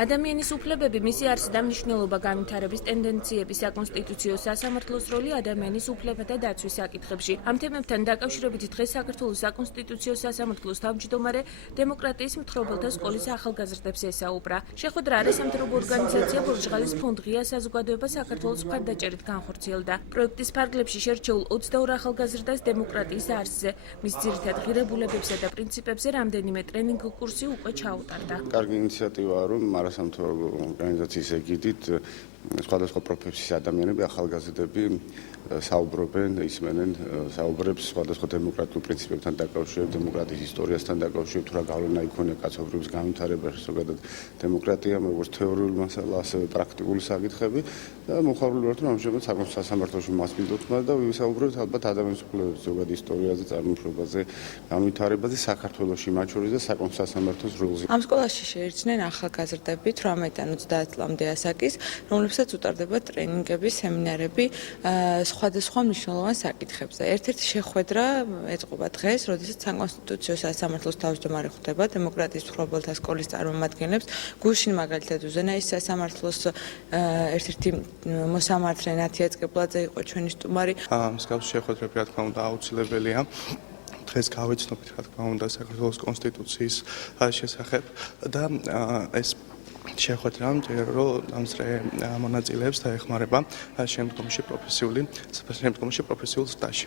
ადამიანის უფლებები, მისი არსი და მნიშვნელობა განვითარების ტენდენციები, საკონსტიტუციო სასამართლოს როლი ადამიანის უფლებათა დაცვის საკითხებში. ამ თემებთან დაკავშირებით დღეს საქართველოს საკონსტიტუციო სასამართლოს თავმჯდომარე დემოკრატიის მთხრობელთა სკოლის ახალგაზრდებს ესაუბრა. შეხვედრა არასამთავრობო ორგანიზაცია ბორჯღალის ფონდ ღია საზოგადოება საქართველოს მხარდაჭერით განხორციელდა. პროექტის ფარგლებში შერჩეულ 22 ახალგაზრდას დემოკრატიის არსზე, მის ძირითად ღირებულებებსა და პრინციპებზე რამდენიმე ტრენინგ კურსი უკვე ჩაუტარდა. კარგი ინიციატივაა, რომ არასამთავრობო ორგანიზაციის ეგიდით სხვადასხვა პროფესიის ადამიანები, ახალგაზრდები საუბრობენ, ისმენენ საუბრებს სხვადასხვა დემოკრატიულ პრინციპებთან დაკავშირებით, დემოკრატიის ისტორიასთან დაკავშირებით, თუ რა გავლენა იქონია კაცობრიობის განვითარებაში, ზოგადად დემოკრატიამ, როგორც თეორიული მასალა, ასევე პრაქტიკული საკითხები და მოხარული ვართ, რომ ამჟამად საკონსტიტუციო სასამართლოში მასპინძლობთ და ვისაუბრებთ ალბათ ადამიანის უფლებების ზოგადად ისტორიაზე, წარმოშობაზე, განვითარებაზე საქართველოში, მათ შორის და საკონსტიტუციო სასამართლოს როლზე. ამ სკოლაში შეირჩნენ ახალგაზრდები 18-დან 30 წლამდე ასაკის, რომლებსაც უტარდება ტრენინგები, სემინარები სხვადასხვა მნიშვნელოვან საკითხებზე. ერთ-ერთი შეხვედრა ეწყობა დღეს, როდესაც საკონსტიტუციო სასამართლოს თავმჯდომარე ხვდება დემოკრატიის მთხრობელთა სკოლის წარმომადგენლებს. გუშინ მაგალითად უზენაის სასამართლოს ერთ-ერთი მოსამართლე ნათია წკეპლაძე იყო ჩვენი სტუმარი. მსგავსი შეხვედრები რა თქმა უნდა აუცილებელია. დღეს გავიცნობთ რა თქმა უნდა საქართველოს კონსტიტუციის შესახებ და ეს შეხვედრა მჭირო დამსწრე მონაწილეებს დაეხმარება შემდგომში პროფესიულ სტაჟში.